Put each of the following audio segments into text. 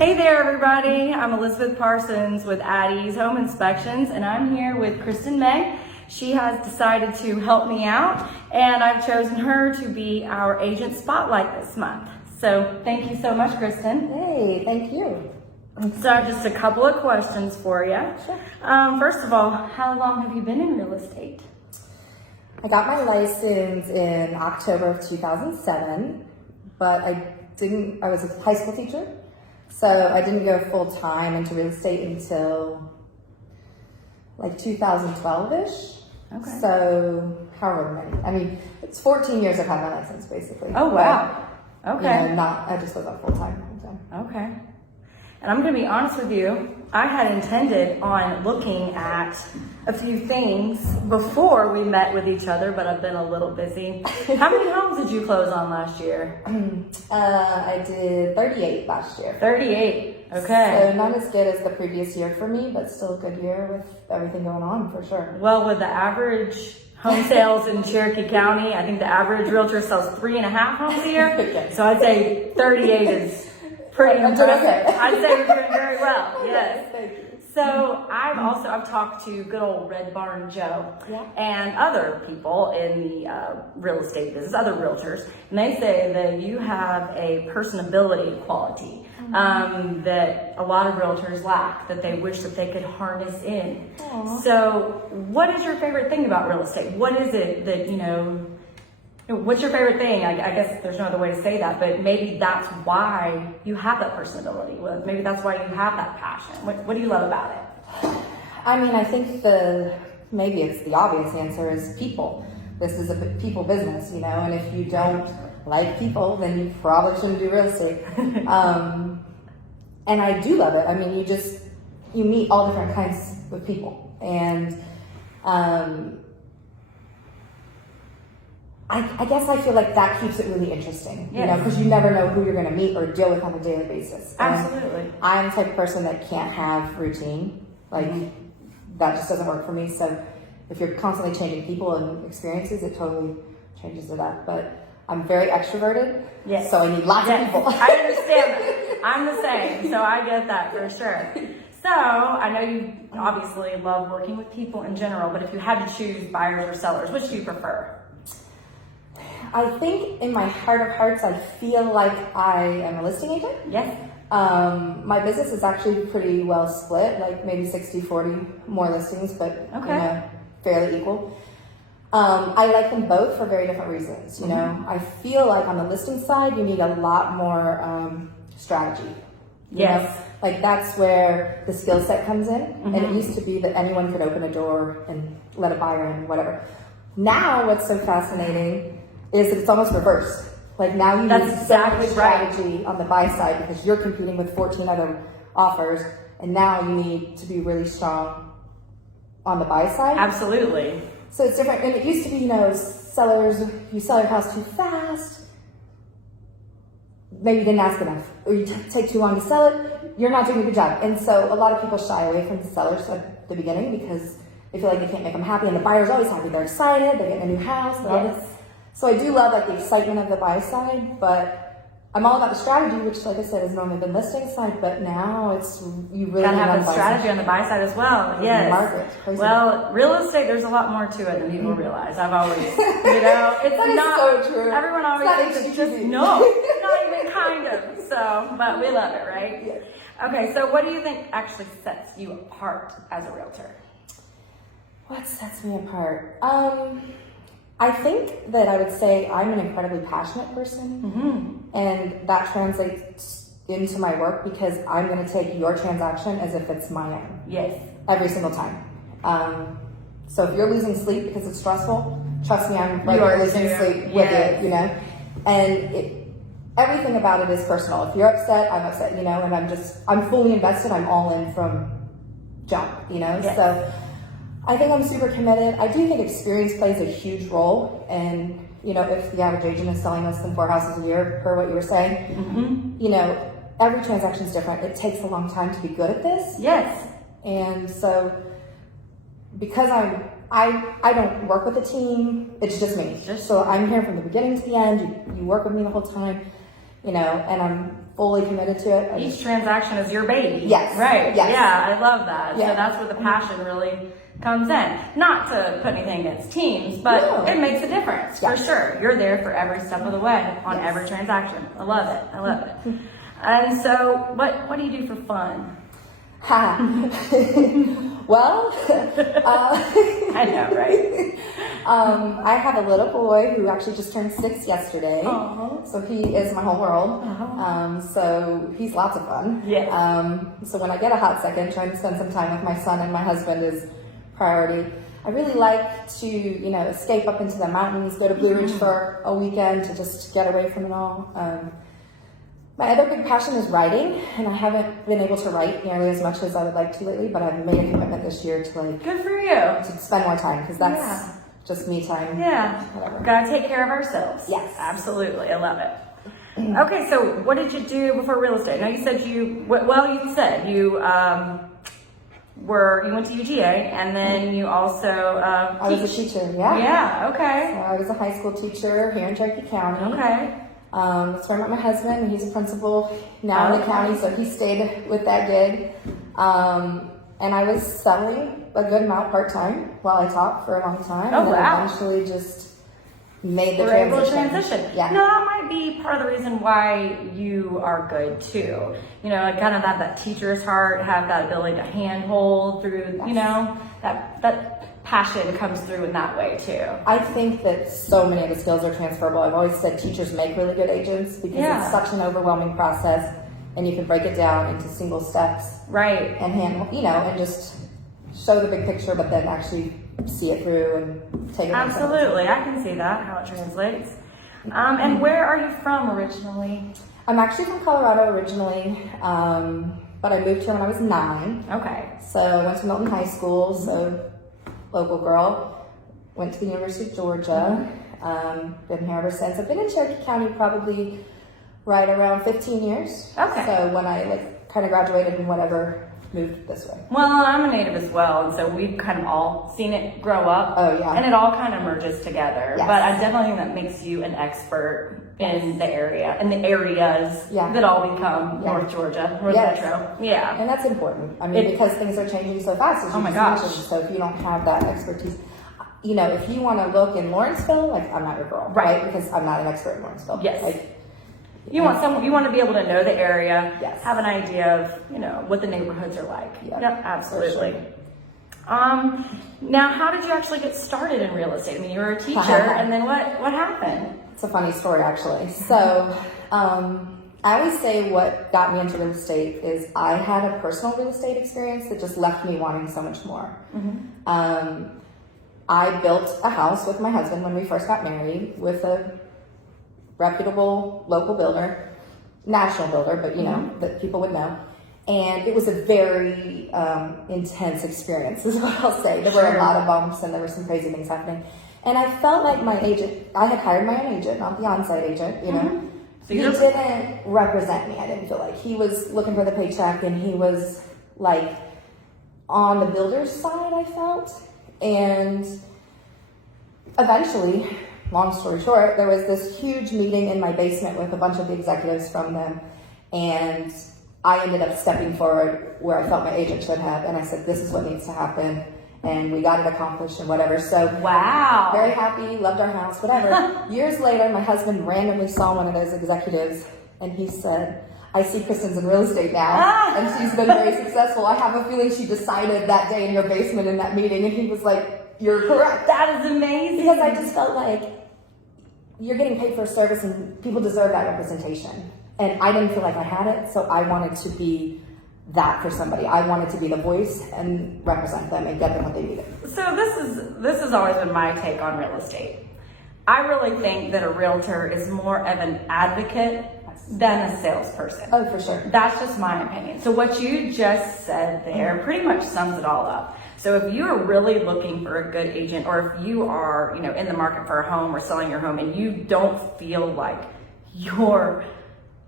Hey there, everybody. I'm Elizabeth Parsons with Addie's Home Inspections, and I'm here with Kristen May. She has decided to help me out, and I've chosen her to be our agent spotlight this month. So thank you so much, Kristen. Hey, thank you. So I have just a couple of questions for you. Sure. First of all, how long have you been in real estate? I got my license in October of 2007, but I was a high school teacher, so I didn't go full time into real estate until like 2012-ish. Okay. So however many, I mean, it's 14 years I've had my license basically. Oh, wow. Okay. I just wasn't full time. Okay. And I'm going to be honest with you, I had intended on looking at a few things before we met with each other, but I've been a little busy. How many homes did you close on last year? I did 38 last year. 38. Okay. So not as good as the previous year for me, but still a good year with everything going on for sure. Well, with the average home sales in Cherokee County, I think the average realtor sells 3.5 homes a year. Okay. So I'd say 38 is pretty impressive. Okay. I'd say you're doing very well. Yes. Thank you. So I've talked to good old Red Barn Joe Yeah. and other people in the real estate business, other realtors, and they say that you have a personability quality that a lot of realtors lack, that they wish that they could harness in. Aww. So what is your favorite thing about real estate? What is it that, what's your favorite thing? I guess there's no other way to say that, but maybe that's why you have that personability. Well, maybe that's why you have that passion. What do you love about it? I mean, I think maybe it's the obvious answer is people. This is a people business, and if you don't like people, then you probably shouldn't do real estate. And I do love it. I mean, you meet all different kinds of people, and I guess I feel like that keeps it really interesting, Yes. because you never know who you're going to meet or deal with on a daily basis. And Absolutely. I'm the type of person that can't have routine. That just doesn't work for me. So if you're constantly changing people and experiences, it totally changes it up. But I'm very extroverted, Yes. so I need lots of people. I understand that. I'm the same, so I get that for sure. So I know you obviously love working with people in general, but if you had to choose buyers or sellers, which do you prefer? I think in my heart of hearts, I feel like I am a listing agent. Yes. My business is actually pretty well split, like maybe 60-40, more listings, but Okay. Fairly equal. I like them both for very different reasons. I feel like on the listing side, you need a lot more strategy. Yes. Like that's where the skill set comes in. And it used to be that anyone could open a door and let a buyer in, whatever. Now, what's so fascinating is that it's almost reversed. Like now you That's need exactly so much strategy on the buy side because you're competing with 14 other offers, and now you need to be really strong on the buy side. Absolutely. So it's different. And it used to be, sellers, you sell your house too fast, maybe you didn't ask enough, or you take too long to sell it, you're not doing a good job. And so a lot of people shy away from the sellers at the beginning because they feel like they can't make them happy, and the buyer's always happy. They're excited, they're getting a new house, all this. So I do love the excitement of the buy side, but I'm all about the strategy, which, like I said, has normally been listing side, but now you really Gotta need have on the buy strategy side. on the buy side as well. Yes. Market's crazy. Well, real estate, there's a lot more to it than people realize. I've always, it's That is not so true. Everyone always It's not thinks it's just HGTV. not even kind of. So, but we love it, right? Yes. Okay, so what do you think actually sets you apart as a realtor? What sets me apart? I think that I would say I'm an incredibly passionate person, and that translates into my work because I'm going to take your transaction as if it's my own. Yes. Every single time. So if you're losing sleep because it's stressful, trust me, I'm right You are there losing too. sleep with Yes. it, And everything about it is personal. If you're upset, I'm upset, and I'm fully invested. I'm all in from jump, Yes. So I think I'm super committed. I do think experience plays a huge role. And, if the average agent is selling less than 4 houses a year, per what you were saying, every transaction is different. It takes a long time to be good at this. Yes. And so because I don't work with a team, it's just me. So I'm here from the beginning to the end. You work with me the whole time. you know, and I'm fully committed to it. Each transaction is your baby. Yes. Right. Yes. Yeah, I love that. Yeah. So that's where the passion really comes in. Not to put anything against teams, but No. it makes a difference for Yes. sure. You're there for every step of the way on Yes. every transaction. I love it. I love it. And so, what do you do for fun? Ha. Well, I know, right? I have a little boy who actually just turned 6 yesterday. Aw. So he is my whole world. Uh-huh. So he's lots of fun. Yes. So when I get a hot second, trying to spend some time with my son and my husband is priority. I really like to, you know, escape up into the mountains, go to Blue Ridge for a weekend to just get away from it all. My other big passion is writing, and I haven't been able to write nearly as much as I would like to lately, but I've made a commitment this year to like Good for you. to spend more time because that's Yeah. just me time. Yeah. Whatever. Gotta take care of ourselves. Yes. Absolutely. I love it. Okay, so what did you do before real estate? Now you said you went to UGA, and then you also I was a teacher, yeah. Yeah. Okay. So I was a high school teacher here in Cherokee County. Okay. That's where I met my husband, and he's a principal now in the Okay. county, so he stayed with that gig. And I was selling a good amount part-time while I taught for a long time. Oh, and then wow. eventually just made the We're able to transition. transition. Yeah. No, that might be part of the reason why you are good too. You know, like kind of that teacher's heart, have that ability to handhold through. Yes. You know, that passion comes through in that way too. I think that so many of the skills are transferable. I've always said teachers make really good agents because Yeah. it's such an overwhelming process, and you can break it down into single steps Right. and handle, you know, and just show the big picture, but then actually see it through and take it. on something. Absolutely, I can see that how it translates. And where are you from originally? I'm actually from Colorado originally, but I moved here when I was 9. Okay. So I went to Milton High School, so local girl. Went to the University of Georgia. Been here ever since. I've been in Cherokee County probably right around 15 years. Okay. So when I like kind of graduated and whatever, moved this way. Well, I'm a native as well, and so we've kind of all seen it grow up. Oh, yeah. And it all kind of merges together. Yes. But I definitely think that makes you an expert in the area, in the areas Yeah. that all become Yeah. North Georgia, North Yes. Metro. Yeah. And that's important. I mean, It- because things are changing so fast, as you Oh my just gosh. mentioned. So if you don't have that expertise, you know, if you want to look in Lawrenceville, like I'm not your girl, Right. Because I'm not an expert in Lawrenceville. Yes. Like, You want to be able to know the area, Yes. have an idea of, you know, what the neighborhoods are like. Yeah, Yep, absolutely. for Now how did you actually get started in real estate? I mean, you were a teacher, and then what happened? It's a funny story, actually. So, I always say what got me into real estate is I had a personal real estate experience that just left me wanting so much more. I built a house with my husband when we first got married with a reputable local builder, national builder, but you know, that people would know. And it was a very intense experience, is what I'll say. There were Sure. a lot of bumps and there were some crazy things happening. And I felt like my agent, I had hired my own agent, not the on-site agent, you know. So He you're- didn't represent me, I didn't feel like. He was looking for the paycheck and he was like on the builder's side, I felt. And eventually, long story short, there was this huge meeting in my basement with a bunch of the executives from them. And I ended up stepping forward where I felt my agent should have. And I said, this is what needs to happen. And we got it accomplished and whatever. So Wow. very happy, loved our house, whatever. Years later, my husband randomly saw one of those executives and he said, I see Kristen's in real estate now and she's been very successful. I have a feeling she decided that day in your basement in that meeting. And he was like, you're correct. That is amazing. Because I just felt like you're getting paid for a service and people deserve that representation. And I didn't feel like I had it, so I wanted to be that for somebody. I wanted to be the voice and represent them and get them what they needed. So this has always been my take on real estate. I really think that a realtor is more of an advocate than a salesperson. Oh, for sure. That's just my opinion. So what you just said there pretty much sums it all up. So if you are really looking for a good agent, or if you are, you know, in the market for a home or selling your home and you don't feel like your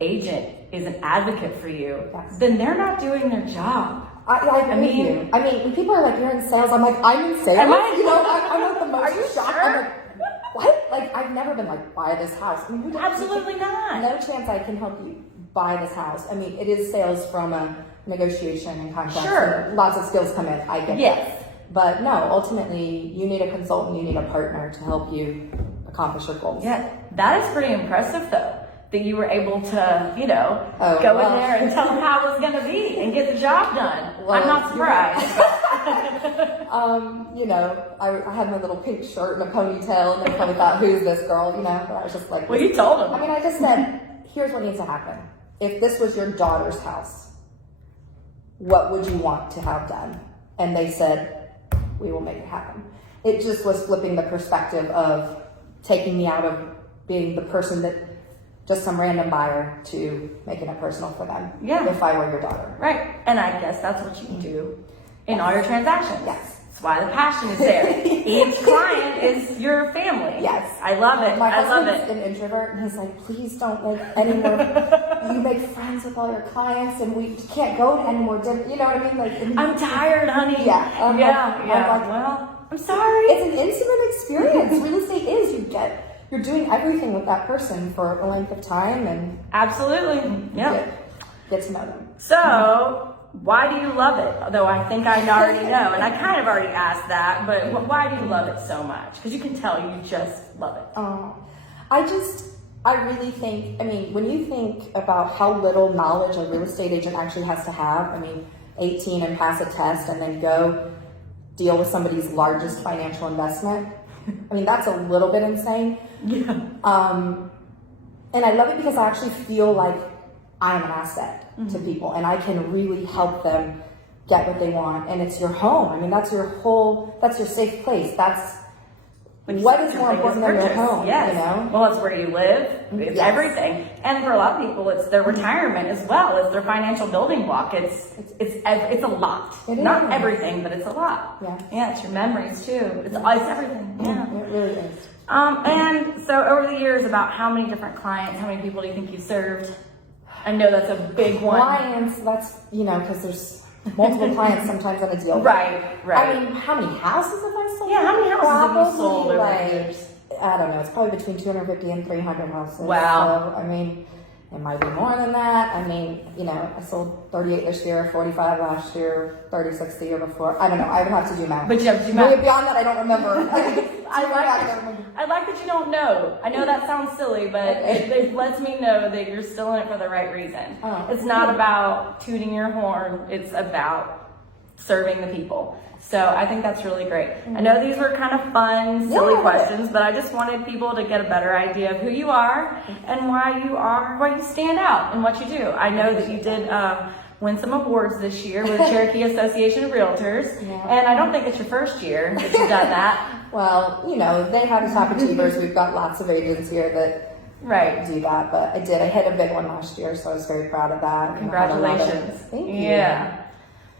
agent is an advocate for you, Yes. then they're not doing their job. I agree with mean- you. I mean, when people are like, you're in sales, I'm like, I'm in sales? Am I? You know, I'm like the most Are you shocked. sure? I'm like, what? like, I've never been like, buy this house. I mean, Absolutely not. No chance I can help you buy this house. I mean, it is sales from a negotiation and contracts. Sure. And lots of skills come in. I get Yes. that. But no, ultimately, you need a consultant, you need a partner to help you accomplish your goals. Yeah, that is pretty impressive though, that you were able to, go well. in there and tell them how it was going to be and get the job done. Well, I'm not surprised. I had my little pink shirt and a ponytail, and they probably thought, who's this girl, But I was just like, Well, you told I them. mean, I just said, here's what needs to happen. If this was your daughter's house, what would you want to have done? And they said, we will make it happen. It just was flipping the perspective of taking me out of being the person that just some random buyer to making it personal for them. Yeah. If I were your daughter. Right. And I guess that's what you do in all your transactions. Yes. That's why the passion is there. Each client is your family. Yes. I love it. My I love husband's it. an introvert, and he's like, please don't make any more. You make friends with all your clients, and we can't go to any more dinner. You know what I mean? Like, I'm tired, honey. Yeah. Yeah. I'm like, Well, I'm sorry. it's an intimate experience. Real estate is. You're doing everything with that person for a length of time, and Absolutely. Yeah. get to know them. So, why do you love it? Though I think I already know, and I kind of already asked that, but why do you love it so much? Because you can tell you just love it. I really think, when you think about how little knowledge a real estate agent actually has to have, 18 and pass a test and then go deal with somebody's largest financial investment, that's a little bit insane. Yeah. And I love it because I actually feel like I'm an asset to people, and I can really help them get what they want. And it's your home. That's your safe place. That's what is more important than your home, Yes. Well, it's where you live. It's Yes. everything. And for a lot of people, it's their retirement as well. It's their financial building block. It's a lot. It Not is. everything, but it's a lot. Yeah. Yeah, it's your memories too. It's everything. Yeah. It really is. And so over the years, about how many different clients, how many people do you think you served? I know that's a big one. Clients, that's, because there's multiple clients sometimes on a deal. Right. How many houses have I sold? Yeah, how many houses have you Probably sold over the years? I don't know. It's probably between 250 and 300 houses. Wow. So, it might be more than that. I sold 38 this year, 45 last year, 36 the year before. I don't know. I would have to do math. But you have to do math. Beyond that, I don't remember. I like that you don't know. I know that sounds silly, but it lets me know that you're still in it for the right reason. Oh. It's not about tooting your horn. It's about serving the people. So I think that's really great. I know these were kind of fun, silly questions, but I just wanted people to get a better idea of who you are and why you stand out in what you do. I know that you did win some awards this year with Cherokee Association of Realtors, and I don't think it's your first year that you've done that. Well, they have top achievers. We've got lots of agents here that do that, but I did. I hit a big one last year, so I was very proud of that. Congratulations. Thank you. Yeah.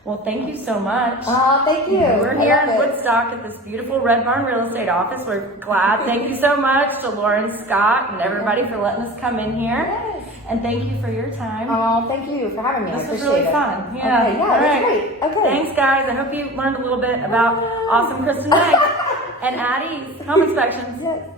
Well, thank you so much. Thank you. We're here I in love it. Woodstock at this beautiful Red Barn Real Estate office. We're glad. Thank you so much to Lauren Scott and everybody for letting us come in here. Yes. And thank you for your time. Oh, thank you for having me. This I was appreciate really it. fun. Yeah. Okay, All that's right. great. Okay. Thanks, guys. I hope you learned a little bit about awesome Kristen May and Addie's home inspections. Yes.